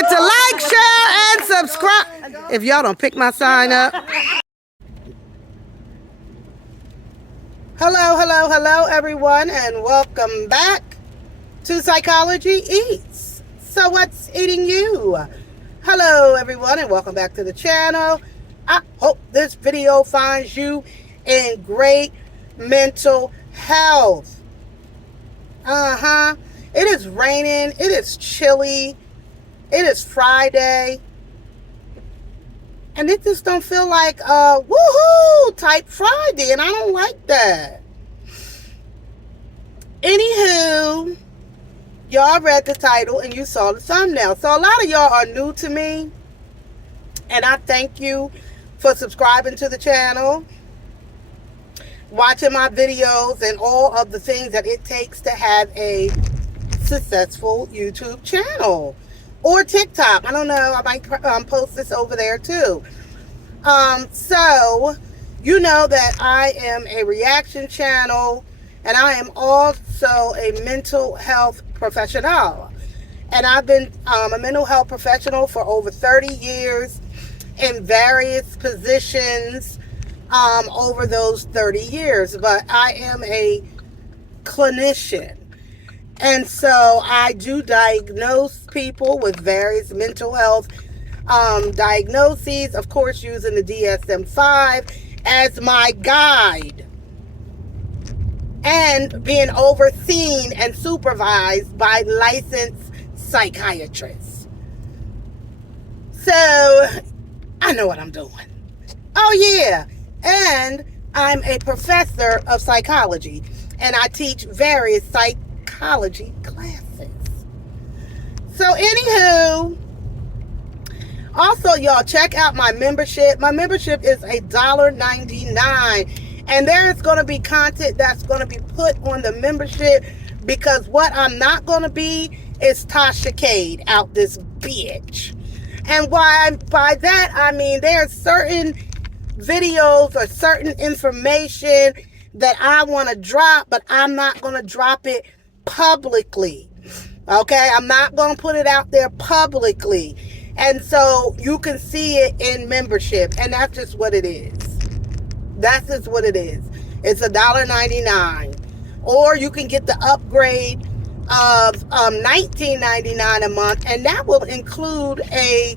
forget to like, share, and subscribe. If y'all don't pick my sign up. Hello, everyone, and welcome back to Psychology Eats. So what's eating you? Hello, everyone, and welcome back to the channel. I hope this video finds you in great mental health. It is raining. It is chilly. It is Friday. And it just don't feel like a woohoo type Friday, and I don't like that. Anywho, y'all read the title and you saw the thumbnail. So a lot of y'all are new to me, and I thank you for subscribing to the channel, watching my videos, and all of the things that it takes to have a successful YouTube channel. Or TikTok. I don't know. I might post this over there too. So, you know that I am a reaction channel, and I am also a mental health professional. And I've been a mental health professional for over 30 years in various positions over those 30 years. But I am a clinician. And so I do diagnose people with various mental health diagnoses, of course, using the DSM-5 as my guide, and being overseen and supervised by licensed psychiatrists. So I know what I'm doing. Oh, yeah. And I'm a professor of psychology, and I teach various psychology classes. So anywho, also y'all check out my membership. My membership is $1.99, and there is going to be content that's going to be put on the membership, because what I'm not going to be is Tasha Cade out this bitch. And by that I mean there's certain videos or certain information that I want to drop, but I'm not going to drop it publicly. Okay, I'm not going to put it out there publicly, and so you can see it in membership, and that's just what it is. That's just what it is. It's $1.99, or you can get the upgrade of $19.99 a month, and that will include a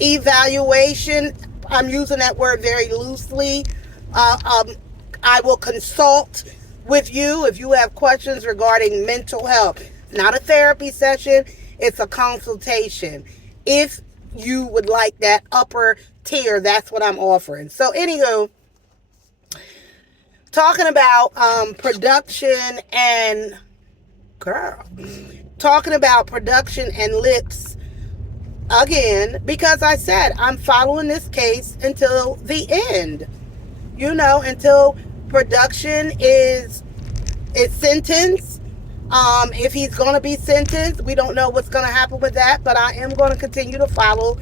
evaluation. I'm using that word very loosely. I will consult with you if you have questions regarding mental health. It's not a therapy session, it's a consultation. If you would like that upper tier, that's what I'm offering. So anywho, talking about production and Llips again, because I said I'm following this case until the end. You know, until production is sentenced. If he's going to be sentenced, we don't know what's going to happen with that, but I am going to continue to follow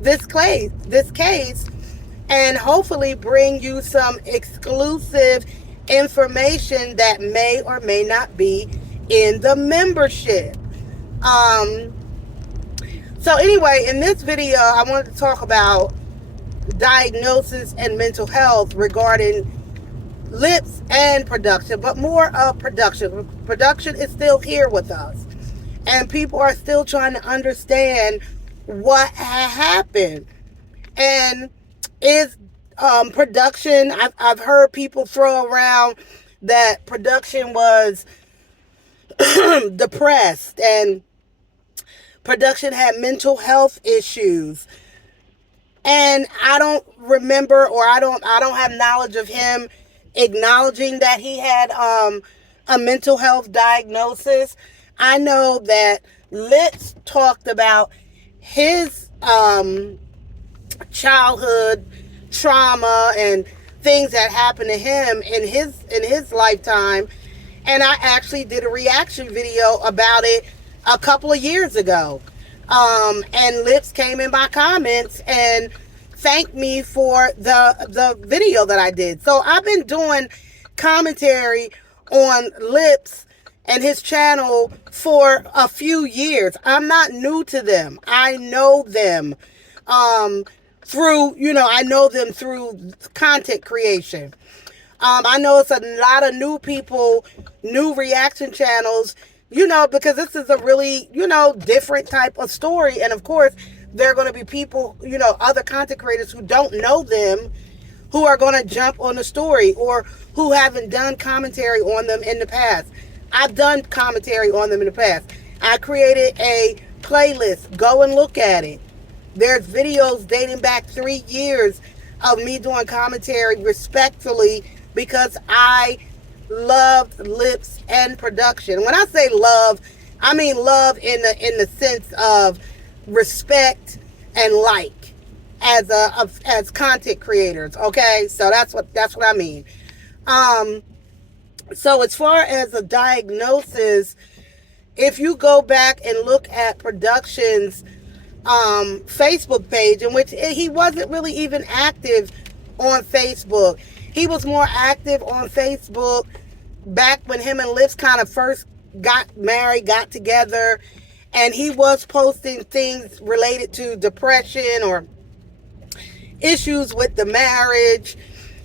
this case, and hopefully bring you some exclusive information that may or may not be in the membership. So anyway, in this video, I wanted to talk about diagnosis and mental health regarding Llips and production, but more of production. Production is still here with us, and people are still trying to understand what happened. And is production, I've heard people throw around that production was depressed, and production had mental health issues. And I don't remember, or I don't have knowledge of him acknowledging that he had a mental health diagnosis. I know that Llips talked about his childhood trauma and things that happened to him in his lifetime, and I actually did a reaction video about it a couple of years ago. And Llips came in my comments and thanked me for the video that I did. So I've been doing commentary on Llips and his channel for a few years. I'm not new to them. I know them I know them through content creation. I know it's a lot of new people, new reaction channels, because this is a really, different type of story. And of course, there are going to be people, other content creators who don't know them, who are going to jump on the story or who haven't done commentary on them in the past. I've done commentary on them in the past. I created a playlist. Go and look at it. There's videos dating back 3 years of me doing commentary respectfully because I loved Llips and production. When I say love, I mean love in the sense of respect and like as content creators. Okay, so that's what I mean. So as far as a diagnosis, if you go back and look at Production's Facebook page, in which he wasn't really even active on Facebook. He was more active on Facebook back when him and Llips kind of first got married, got together, and he was posting things related to depression or issues with the marriage,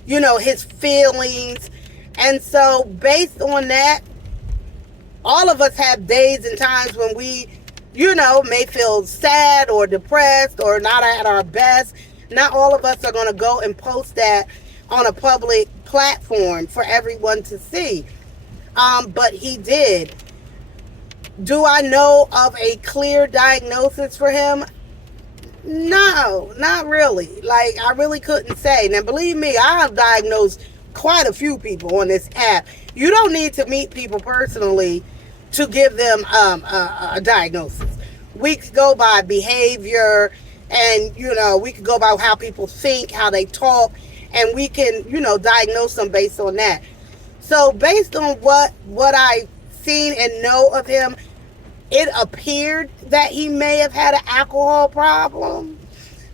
his feelings. And so based on that, all of us have days and times when we, may feel sad or depressed or not at our best. Not all of us are going to go and post that on a public platform for everyone to see. But he did. Do I know of a clear diagnosis for him? No, not really. Like, I really couldn't say. Now, believe me, I have diagnosed quite a few people on this app. You don't need to meet people personally to give them a diagnosis. We could go by behavior, and we could go by how people think, how they talk, and we can diagnose them based on that. So based on what I've seen and know of him, it appeared that he may have had an alcohol problem.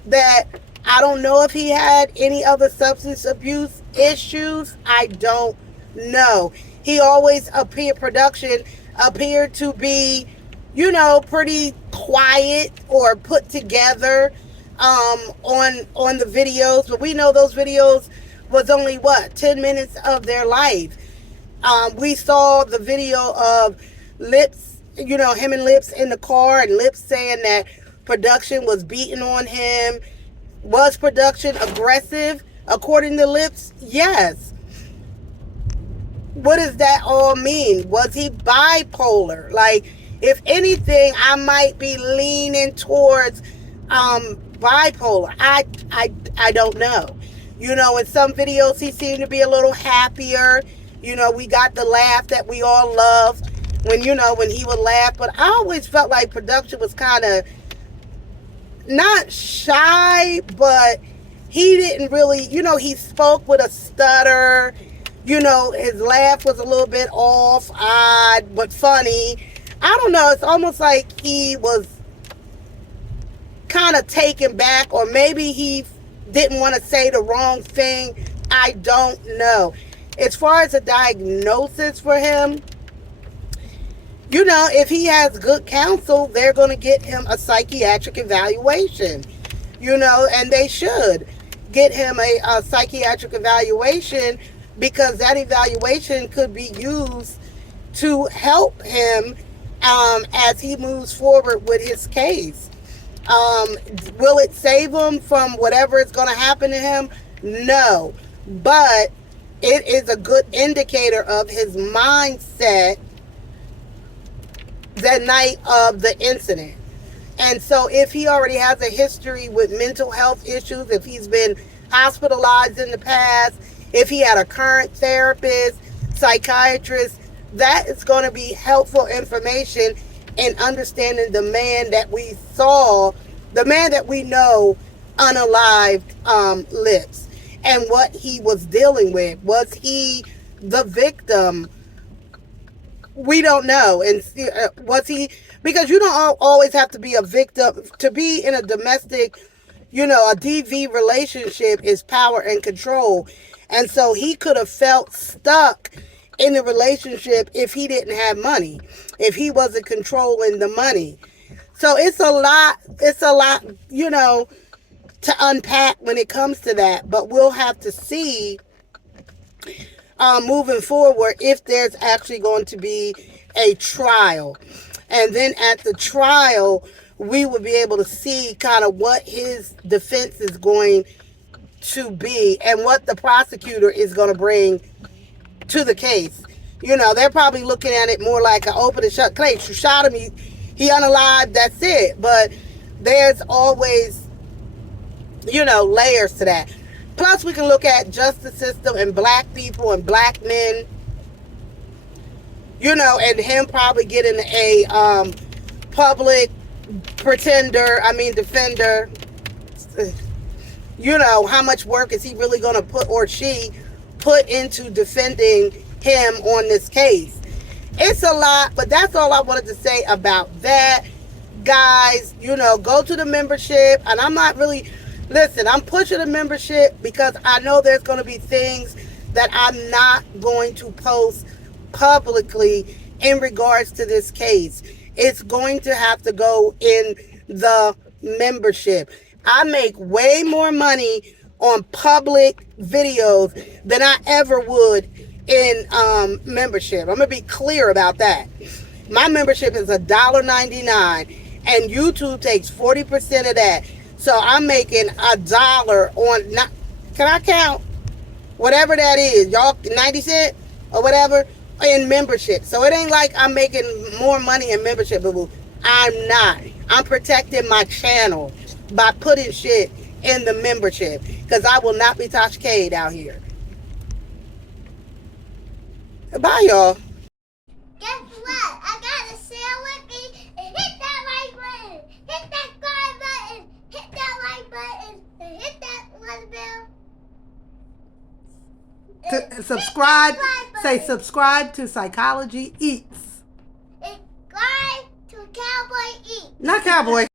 That I don't know if he had any other substance abuse issues. I don't know. He always Production appeared to be, pretty quiet or put together on the videos. But we know those videos was only 10 minutes of their life. We saw the video of Llips, him and Llips in the car, and Llips saying that Production was beating on him. Was Production aggressive according to Llips? Yes. What does that all mean? Was he bipolar? Like, if anything, I might be leaning towards bipolar. I don't know. In some videos he seemed to be a little happier. We got the laugh that we all love when he would laugh. But I always felt like Production was kind of not shy, but he didn't really, he spoke with a stutter. His laugh was a little bit off, odd, but funny. I don't know. It's almost like he was kind of taken back, or maybe he didn't want to say the wrong thing. I don't know. As far as a diagnosis for him, if he has good counsel, they're going to get him a psychiatric evaluation, and they should get him a psychiatric evaluation, because that evaluation could be used to help him as he moves forward with his case. Will it save him from whatever is going to happen to him? No. But it is a good indicator of his mindset the night of the incident. And so if he already has a history with mental health issues, if he's been hospitalized in the past, if he had a current therapist, psychiatrist, that is going to be helpful information in understanding the man that we saw, the man that we know unalived Llips, and what he was dealing with. Was he the victim? We don't know. And was he, because you don't always have to be a victim. To be in a domestic, a DV relationship is power and control. And so he could have felt stuck in the relationship if he didn't have money, if he wasn't controlling the money. So it's a lot, to unpack when it comes to that. But we'll have to see moving forward if there's actually going to be a trial. And then at the trial, we will be able to see kind of what his defense is going to be and what the prosecutor is going to bring to the case. They're probably looking at it more like an open and shut case. You shot him, he unalived, that's it. But there's always, layers to that. Plus, we can look at justice system and black people and black men, and him probably getting a public defender. How much work is he really going to put, or she put, into defending him on this case? It's a lot, but that's all I wanted to say about that. Guys, go to the membership. And I'm not really, listen, I'm pushing the membership because I know there's going to be things that I'm not going to post publicly in regards to this case. It's going to have to go in the membership. I make way more money on public videos than I ever would in membership. I'm going to be clear about that. My membership is $1.99 and YouTube takes 40% of that. So I'm making $1 on, can I count? Whatever that is, y'all, 90 cents or whatever in membership. So it ain't like I'm making more money in membership. I'm not. I'm protecting my channel by putting shit in the membership, because I will not be Tasha Cade out here. Bye, y'all. Guess what? I got a sale with me, and hit that like button, hit that subscribe button, hit that like button, and hit that little bell. Subscribe. Say subscribe to Psychology Eats. Subscribe to Cowboy Eats. Not Cowboy.